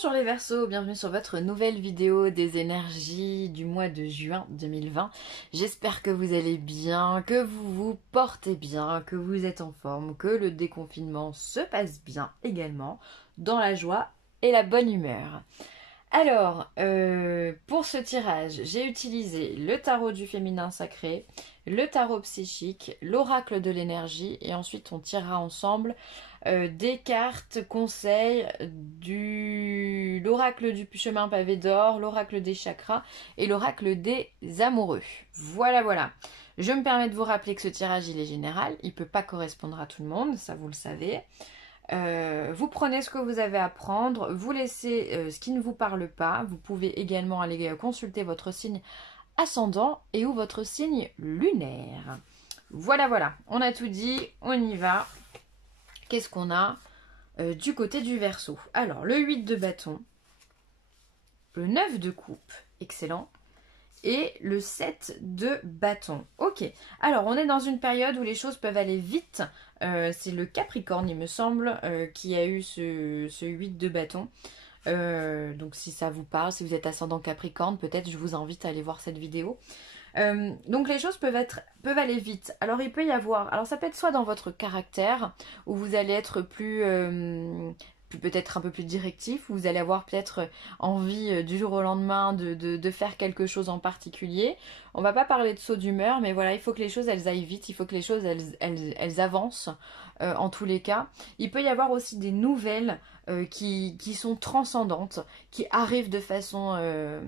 Bonjour les Verseaux, bienvenue sur votre nouvelle vidéo des énergies du mois de juin 2020. J'espère que vous allez bien, que vous vous portez bien, que vous êtes en forme, que le déconfinement se passe bien également, dans la joie et la bonne humeur. Alors, pour ce tirage, j'ai utilisé le tarot du féminin sacré, le tarot psychique, l'oracle de l'énergie et ensuite on tirera ensemble des cartes conseils de l'oracle du chemin pavé d'or, l'oracle des chakras et l'oracle des amoureux. Voilà, voilà. Je me permets de vous rappeler que ce tirage il est général, il ne peut pas correspondre à tout le monde, ça vous le savez. Vous prenez ce que vous avez à prendre, vous laissez ce qui ne vous parle pas. Vous pouvez également aller consulter votre signe ascendant et ou votre signe lunaire. Voilà, voilà, on a tout dit, on y va. Qu'est-ce qu'on a du côté du Verseau? Alors, le 8 de bâton, le 9 de coupe, excellent. Et le 7 de bâton. Ok, alors on est dans une période où les choses peuvent aller vite. C'est le Capricorne, il me semble, qui a eu ce 8 de bâton. Donc si ça vous parle, si vous êtes ascendant Capricorne, peut-être je vous invite à aller voir cette vidéo. Donc les choses peuvent aller vite. Alors il peut y avoir, alors ça peut être soit dans votre caractère, où vous allez être peut-être un peu plus directif, où vous allez avoir peut-être envie du jour au lendemain de faire quelque chose en particulier. On va pas parler de saut d'humeur, mais voilà, il faut que les choses elles aillent vite, il faut que les choses elles avancent en tous les cas. Il peut y avoir aussi des nouvelles qui sont transcendantes, qui arrivent de façon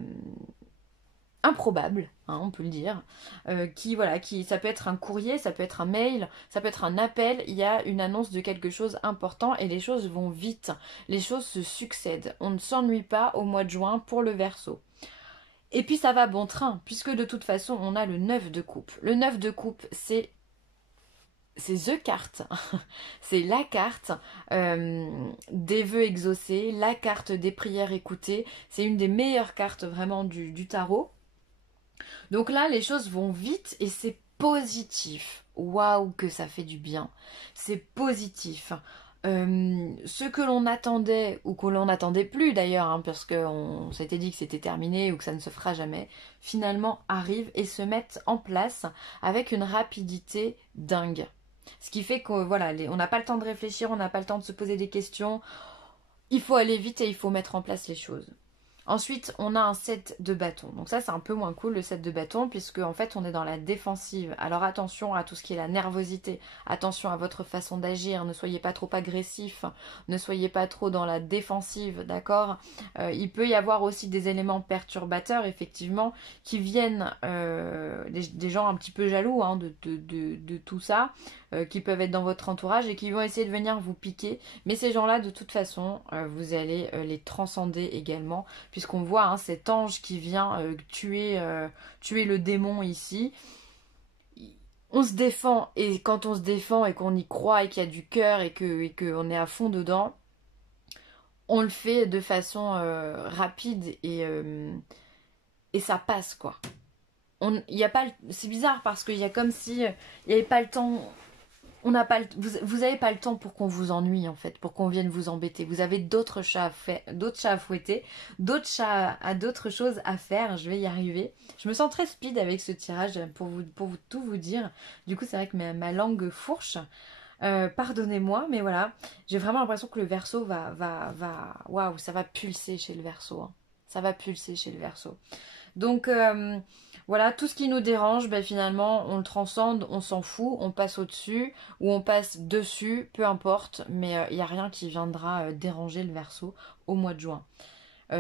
improbable, hein, on peut le dire, ça peut être un courrier, ça peut être un mail, ça peut être un appel, il y a une annonce de quelque chose important et les choses vont vite, les choses se succèdent, on ne s'ennuie pas au mois de juin pour le Verseau. Et puis ça va bon train, puisque de toute façon on a le 9 de coupe. Le 9 de coupe, c'est the carte, c'est la carte des vœux exaucés, la carte des prières écoutées, c'est une des meilleures cartes vraiment du tarot. Donc là, les choses vont vite et c'est positif. Waouh, que ça fait du bien. C'est positif. Ce que l'on attendait, ou que l'on n'attendait plus d'ailleurs, hein, parce qu'on s'était dit que c'était terminé ou que ça ne se fera jamais, finalement arrive et se mettent en place avec une rapidité dingue. Ce qui fait que voilà, on n'a pas le temps de réfléchir, on n'a pas le temps de se poser des questions. Il faut aller vite et il faut mettre en place les choses. Ensuite, on a un 7 de bâton. Donc ça, c'est un peu moins cool, le 7 de bâton, puisque en fait, on est dans la défensive. Alors attention à tout ce qui est la nervosité. Attention à votre façon d'agir. Ne soyez pas trop agressif. Ne soyez pas trop dans la défensive, d'accord? Il peut y avoir aussi des éléments perturbateurs, effectivement, qui viennent des gens un petit peu jaloux hein, de tout ça, qui peuvent être dans votre entourage et qui vont essayer de venir vous piquer. Mais ces gens-là, de toute façon, vous allez les transcender également, puisqu'on voit hein, cet ange qui vient tuer le démon ici. On se défend, et quand on se défend et qu'on y croit et qu'il y a du cœur et qu'on est à fond dedans, on le fait de façon rapide et ça passe quoi. C'est bizarre parce qu'il y a comme si il n'y avait pas le temps. Vous n'avez pas le temps pour qu'on vous ennuie en fait, pour qu'on vienne vous embêter. Vous avez d'autres chats à fouetter, d'autres choses à faire. Je vais y arriver. Je me sens très speed avec ce tirage pour tout vous dire. Du coup, c'est vrai que ma langue fourche. Pardonnez-moi, mais voilà, j'ai vraiment l'impression que le Verseau waouh, ça va pulser chez le Verseau. Hein. Ça va pulser chez le Verseau. Donc voilà, tout ce qui nous dérange, ben, finalement, on le transcende, on s'en fout, on passe au-dessus ou on passe dessus, peu importe, mais il n'y a rien qui viendra déranger le Verseau au mois de juin.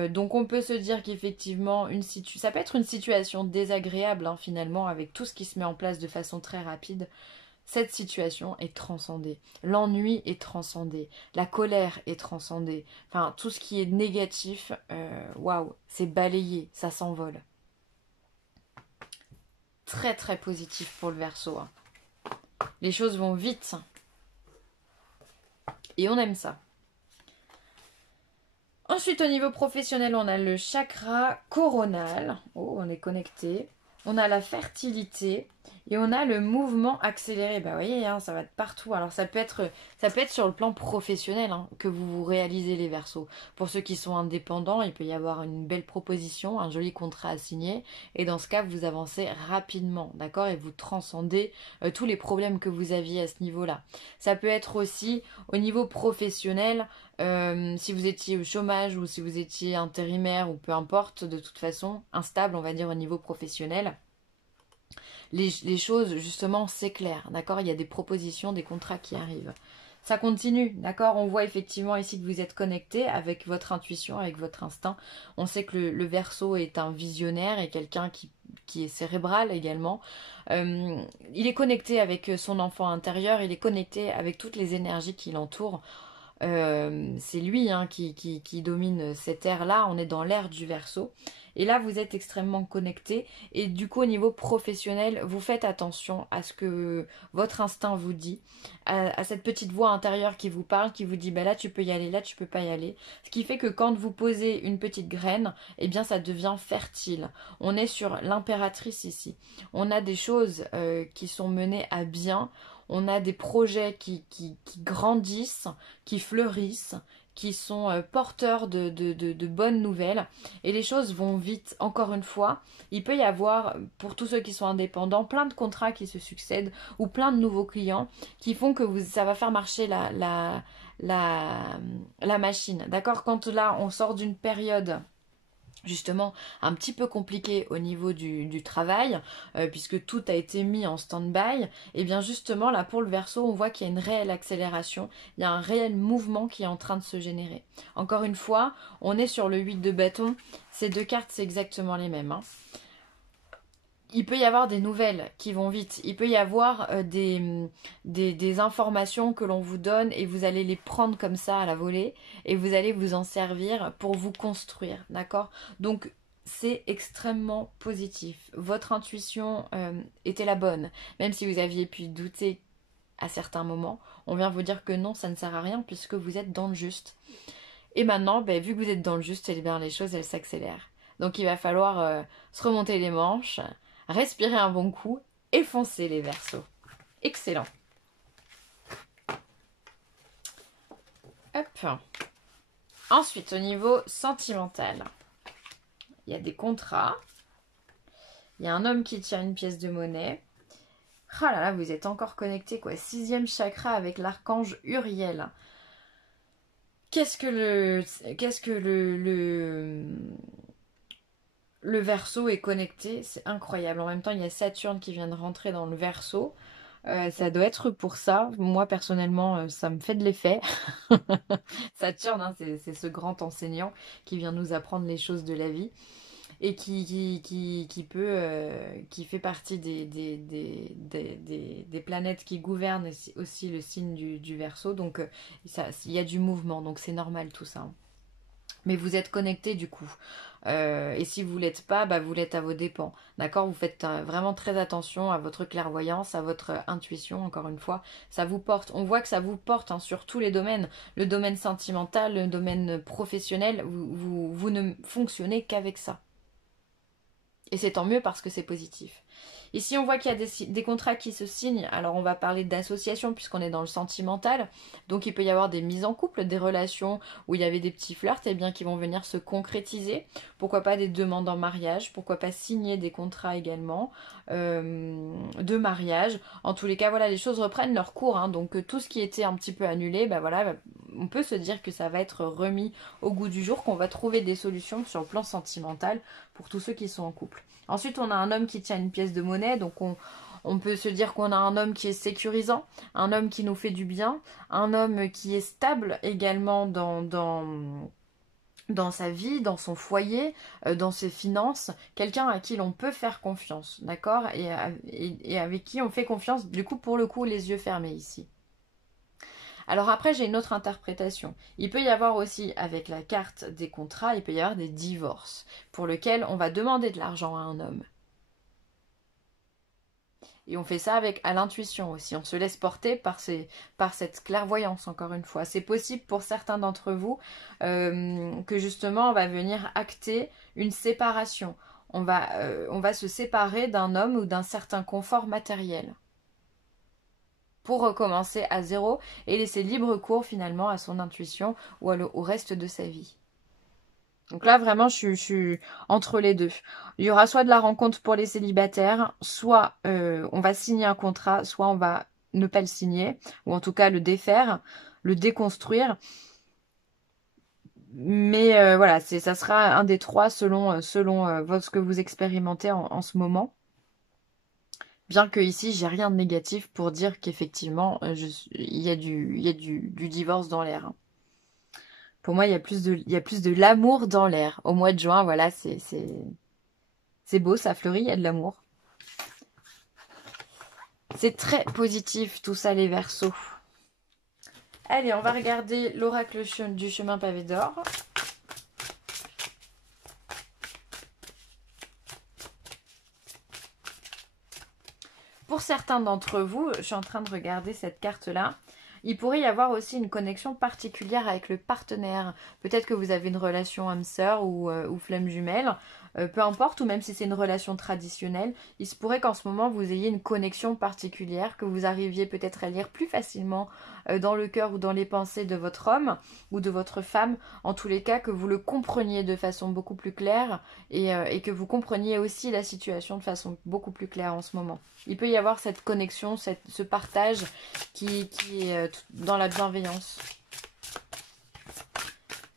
Donc on peut se dire qu'effectivement, ça peut être une situation désagréable hein, finalement, avec tout ce qui se met en place de façon très rapide. Cette situation est transcendée. L'ennui est transcendé. La colère est transcendée. Enfin, tout ce qui est négatif, waouh, c'est balayé, ça s'envole. Très très positif pour le Verseau. Hein. Les choses vont vite. Et on aime ça. Ensuite, au niveau professionnel, on a le chakra coronal. Oh, on est connecté. On a la fertilité. Et on a le mouvement accéléré. Bah, vous voyez, hein, ça va de partout. Alors, ça peut être sur le plan professionnel hein, que vous réalisez les Verseaux. Pour ceux qui sont indépendants, il peut y avoir une belle proposition, un joli contrat à signer. Et dans ce cas, vous avancez rapidement, d'accord? Et vous transcendez tous les problèmes que vous aviez à ce niveau-là. Ça peut être aussi au niveau professionnel, si vous étiez au chômage ou si vous étiez intérimaire ou peu importe, de toute façon, instable, on va dire, au niveau professionnel. Les choses, justement, s'éclairent, d'accord? Il y a des propositions, des contrats qui arrivent. Ça continue, d'accord? On voit effectivement ici que vous êtes connecté avec votre intuition, avec votre instinct. On sait que le Verseau est un visionnaire et quelqu'un qui est cérébral également. Il est connecté avec son enfant intérieur, il est connecté avec toutes les énergies qui l'entourent. C'est lui hein, qui domine cette ère-là, on est dans l'ère du Verseau. Et là, vous êtes extrêmement connecté. Et du coup, au niveau professionnel, vous faites attention à ce que votre instinct vous dit, à cette petite voix intérieure qui vous parle, qui vous dit bah là tu peux y aller, là tu peux pas y aller. Ce qui fait que quand vous posez une petite graine, eh bien ça devient fertile. On est sur l'impératrice ici. On a des choses qui sont menées à bien. On a des projets qui grandissent, qui fleurissent, qui sont porteurs de bonnes nouvelles. Et les choses vont vite. Encore une fois, il peut y avoir, pour tous ceux qui sont indépendants, plein de contrats qui se succèdent ou plein de nouveaux clients qui font que ça va faire marcher la machine. D'accord? Quand là, on sort d'une période justement un petit peu compliqué au niveau du travail, puisque tout a été mis en stand-by, et bien justement là pour le Verseau, on voit qu'il y a une réelle accélération, il y a un réel mouvement qui est en train de se générer. Encore une fois, on est sur le 8 de bâton, ces deux cartes c'est exactement les mêmes. Hein. Il peut y avoir des nouvelles qui vont vite. Il peut y avoir des informations que l'on vous donne et vous allez les prendre comme ça à la volée et vous allez vous en servir pour vous construire. D'accord? Donc, c'est extrêmement positif. Votre intuition était la bonne. Même si vous aviez pu douter à certains moments, on vient vous dire que non, ça ne sert à rien puisque vous êtes dans le juste. Et maintenant, ben, vu que vous êtes dans le juste, eh bien, les choses, elles s'accélèrent. Donc, il va falloir se remonter les manches, respirer un bon coup et foncer les Verseaux. Excellent. Hop. Ensuite, au niveau sentimental, il y a des contrats. Il y a un homme qui tient une pièce de monnaie. Ah là là, vous êtes encore connecté quoi. 6e chakra avec l'archange Uriel. Qu'est-ce que le Verseau est connecté, c'est incroyable. En même temps, il y a Saturne qui vient de rentrer dans le Verseau. Ça doit être pour ça. Moi, personnellement, ça me fait de l'effet. Saturne, hein, c'est ce grand enseignant qui vient nous apprendre les choses de la vie et qui fait partie des planètes qui gouvernent aussi le signe du Verseau. Donc, il y a du mouvement, donc c'est normal tout ça. Mais vous êtes connecté du coup. Et si vous ne l'êtes pas, bah, vous l'êtes à vos dépens. D'accord? Vous faites vraiment très attention à votre clairvoyance, à votre intuition, encore une fois. Ça vous porte. On voit que ça vous porte hein, sur tous les domaines. Le domaine sentimental, le domaine professionnel, vous ne fonctionnez qu'avec ça. Et c'est tant mieux parce que c'est positif. Ici, on voit qu'il y a des contrats qui se signent. Alors, on va parler d'association puisqu'on est dans le sentimental. Donc, il peut y avoir des mises en couple, des relations où il y avait des petits flirts et bien qui vont venir se concrétiser. Pourquoi pas des demandes en mariage? Pourquoi pas signer des contrats également de mariage? En tous les cas, voilà, les choses reprennent leur cours. Hein. Donc, tout ce qui était un petit peu annulé, bah voilà, on peut se dire que ça va être remis au goût du jour, qu'on va trouver des solutions sur le plan sentimental pour tous ceux qui sont en couple. Ensuite, on a un homme qui tient une pièce de monnaie, donc on peut se dire qu'on a un homme qui est sécurisant, un homme qui nous fait du bien, un homme qui est stable également dans sa vie, dans son foyer, dans ses finances, quelqu'un à qui l'on peut faire confiance, d'accord, et avec qui on fait confiance, du coup, pour le coup, les yeux fermés ici. Alors après, j'ai une autre interprétation. Il peut y avoir aussi, avec la carte des contrats, il peut y avoir des divorces, pour lesquels on va demander de l'argent à un homme. Et on fait ça à l'intuition aussi. On se laisse porter par cette clairvoyance, encore une fois. C'est possible pour certains d'entre vous que justement, on va venir acter une séparation. on va se séparer d'un homme ou d'un certain confort matériel pour recommencer à zéro et laisser libre cours finalement à son intuition ou au reste de sa vie. Donc là, vraiment, je suis entre les deux. Il y aura soit de la rencontre pour les célibataires, soit on va signer un contrat, soit on va ne pas le signer, ou en tout cas le défaire, le déconstruire. Mais voilà, ça sera un des trois selon ce que vous expérimentez en ce moment. Bien que ici, j'ai rien de négatif pour dire qu'effectivement, il y a du divorce dans l'air, hein. Pour moi, il y a plus de l'amour dans l'air. Au mois de juin, voilà, c'est beau, ça fleurit, il y a de l'amour. C'est très positif tout ça, les Verseaux. Allez, on va regarder l'oracle du chemin pavé d'or. Pour certains d'entre vous, je suis en train de regarder cette carte-là, il pourrait y avoir aussi une connexion particulière avec le partenaire. Peut-être que vous avez une relation âme-sœur ou flamme jumelle, peu importe, ou même si c'est une relation traditionnelle, il se pourrait qu'en ce moment vous ayez une connexion particulière, que vous arriviez peut-être à lire plus facilement dans le cœur ou dans les pensées de votre homme ou de votre femme, en tous les cas que vous le compreniez de façon beaucoup plus claire et que vous compreniez aussi la situation de façon beaucoup plus claire en ce moment. Il peut y avoir cette connexion, ce partage qui est dans la bienveillance.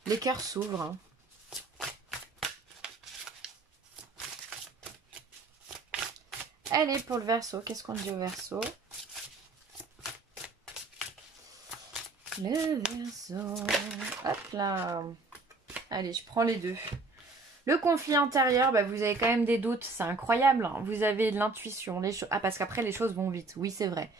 Les cœurs s'ouvrent, hein. Allez, pour le Verseau, qu'est-ce qu'on dit au Verseau? Le Verseau. Hop là. Allez, je prends les deux. Le conflit intérieur, bah, vous avez quand même des doutes, c'est incroyable, hein. Vous avez de l'intuition, parce qu'après les choses vont vite, oui c'est vrai.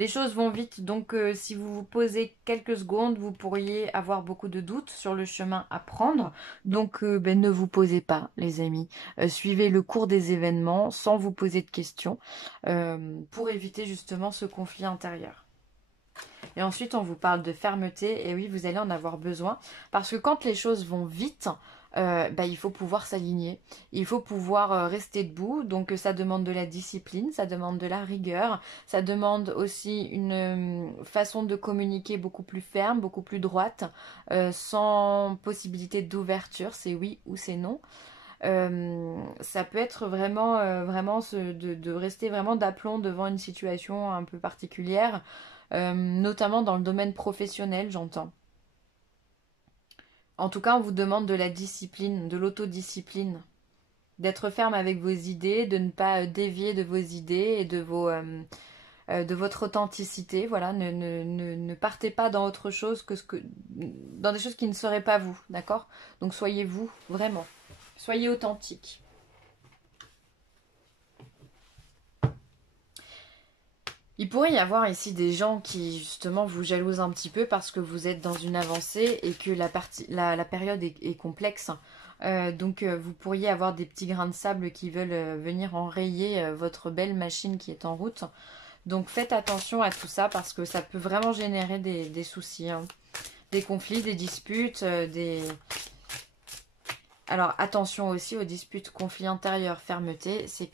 Les choses vont vite, donc si vous vous posez quelques secondes, vous pourriez avoir beaucoup de doutes sur le chemin à prendre. Donc ne vous posez pas, les amis. Suivez le cours des événements sans vous poser de questions pour éviter justement ce conflit intérieur. Et ensuite, on vous parle de fermeté, et oui, vous allez en avoir besoin, parce que quand les choses vont vite, il faut pouvoir s'aligner, il faut pouvoir rester debout, donc ça demande de la discipline, ça demande de la rigueur, ça demande aussi une façon de communiquer beaucoup plus ferme, beaucoup plus droite, sans possibilité d'ouverture, c'est oui ou c'est non. Ça peut être vraiment, de rester vraiment d'aplomb devant une situation un peu particulière, notamment dans le domaine professionnel, j'entends. En tout cas, on vous demande de la discipline, de l'autodiscipline, d'être ferme avec vos idées, de ne pas dévier de vos idées et de votre authenticité. Voilà, ne partez pas dans autre chose dans des choses qui ne seraient pas vous, d'accord? Donc soyez vous, vraiment. Soyez authentique. Il pourrait y avoir ici des gens qui justement vous jalousent un petit peu parce que vous êtes dans une avancée et que la période est complexe. Donc vous pourriez avoir des petits grains de sable qui veulent venir enrayer votre belle machine qui est en route. Donc faites attention à tout ça parce que ça peut vraiment générer des soucis, hein. Des conflits, des disputes, Alors attention aussi aux disputes, conflits intérieurs, fermeté, c'est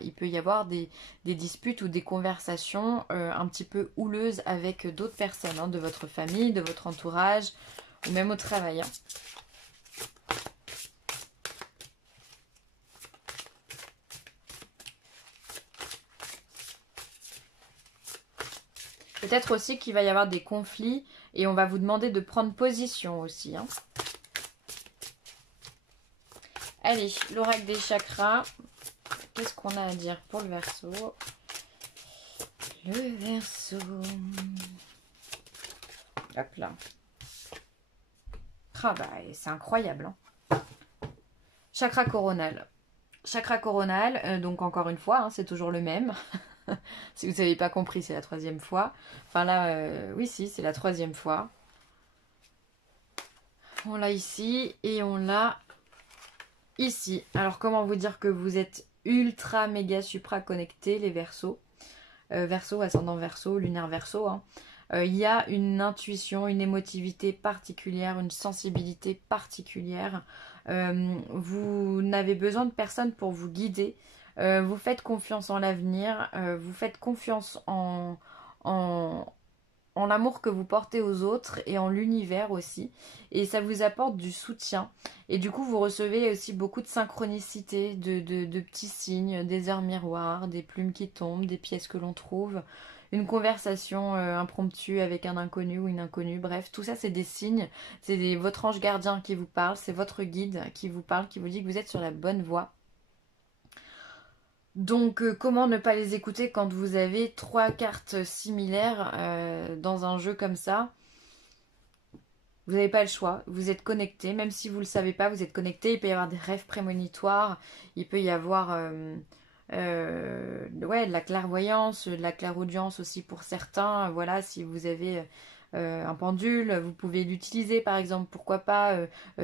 il peut y avoir des disputes ou des conversations un petit peu houleuses avec d'autres personnes, hein, de votre famille, de votre entourage, ou même au travail, hein. Peut-être aussi qu'il va y avoir des conflits et on va vous demander de prendre position aussi, hein. Allez, l'oracle des chakras. Qu'est-ce qu'on a à dire pour le Verseau? Le Verseau. Hop là. Ah bah, c'est incroyable, hein. Chakra coronal. Chakra coronal, donc encore une fois, hein, c'est toujours le même. Si vous n'avez pas compris, c'est la 3e fois. Enfin là, oui, si, c'est la 3e fois. On l'a ici et on l'a ici. Alors, comment vous dire que vous êtes ultra, méga, supra connectés, les Verseaux. Verseau, ascendant Verseau, lunaire Verseau, hein. Il y a une intuition, une émotivité particulière, une sensibilité particulière Vous n'avez besoin de personne pour vous guider. Vous faites confiance en l'avenir. Vous faites confiance en, en l'amour que vous portez aux autres et en l'univers aussi. Et ça vous apporte du soutien. Et du coup, vous recevez aussi beaucoup de synchronicité, de petits signes, des heures miroirs, des plumes qui tombent, des pièces que l'on trouve, une conversation impromptue avec un inconnu ou une inconnue. Bref, tout ça, c'est des signes. C'est votre ange gardien qui vous parle, c'est votre guide qui vous parle, qui vous dit que vous êtes sur la bonne voie. Donc, comment ne pas les écouter quand vous avez 3 cartes similaires dans un jeu comme ça? Vous n'avez pas le choix, vous êtes connecté, même si vous ne le savez pas, vous êtes connecté. Il peut y avoir des rêves prémonitoires, il peut y avoir ouais, de la clairvoyance, de la clairaudience aussi pour certains. Voilà, si vous avez un pendule, vous pouvez l'utiliser par exemple. Pourquoi pas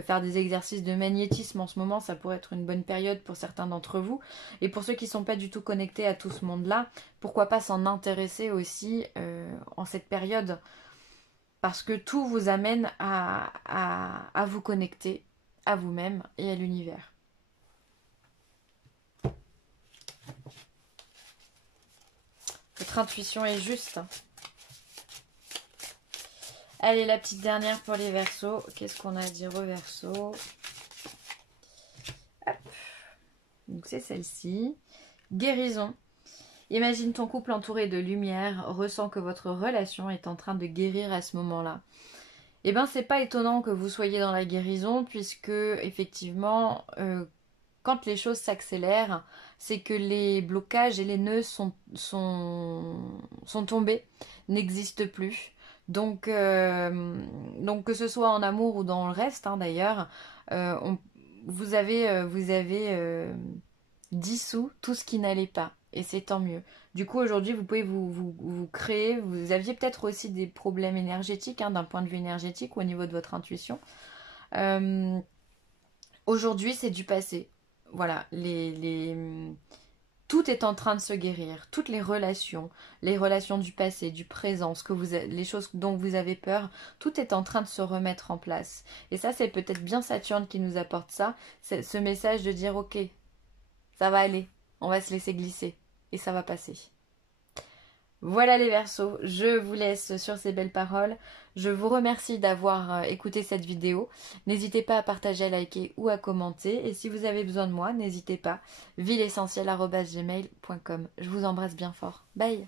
faire des exercices de magnétisme en ce moment, ça pourrait être une bonne période pour certains d'entre vous. Et pour ceux qui ne sont pas du tout connectés à tout ce monde-là, pourquoi pas s'en intéresser aussi en cette période, parce que tout vous amène à vous connecter à vous-même et à l'univers. Votre intuition est juste. Allez, la petite dernière pour les Verseaux. Qu'est-ce qu'on a à dire aux Verseaux? Hop. Donc c'est celle-ci. Guérison. Imagine ton couple entouré de lumière, ressens que votre relation est en train de guérir à ce moment-là. Eh bien, c'est pas étonnant que vous soyez dans la guérison, puisque effectivement, quand les choses s'accélèrent, c'est que les blocages et les nœuds sont tombés, n'existent plus. Donc que ce soit en amour ou dans le reste, hein, d'ailleurs, vous avez dissous tout ce qui n'allait pas. Et c'est tant mieux. Du coup, aujourd'hui, vous pouvez vous créer. Vous aviez peut-être aussi des problèmes énergétiques, hein, d'un point de vue énergétique ou au niveau de votre intuition. Aujourd'hui, c'est du passé. Voilà, tout est en train de se guérir. Toutes les relations du passé, du présent, les choses dont vous avez peur, tout est en train de se remettre en place. Et ça, c'est peut-être bien Saturne qui nous apporte ça, ce message de dire ok, ça va aller, on va se laisser glisser et ça va passer. Voilà les Verseaux, je vous laisse sur ces belles paroles. Je vous remercie d'avoir écouté cette vidéo. N'hésitez pas à partager, à liker ou à commenter. Et si vous avez besoin de moi, n'hésitez pas. Villeessentielle@gmail.com. Je vous embrasse bien fort. Bye.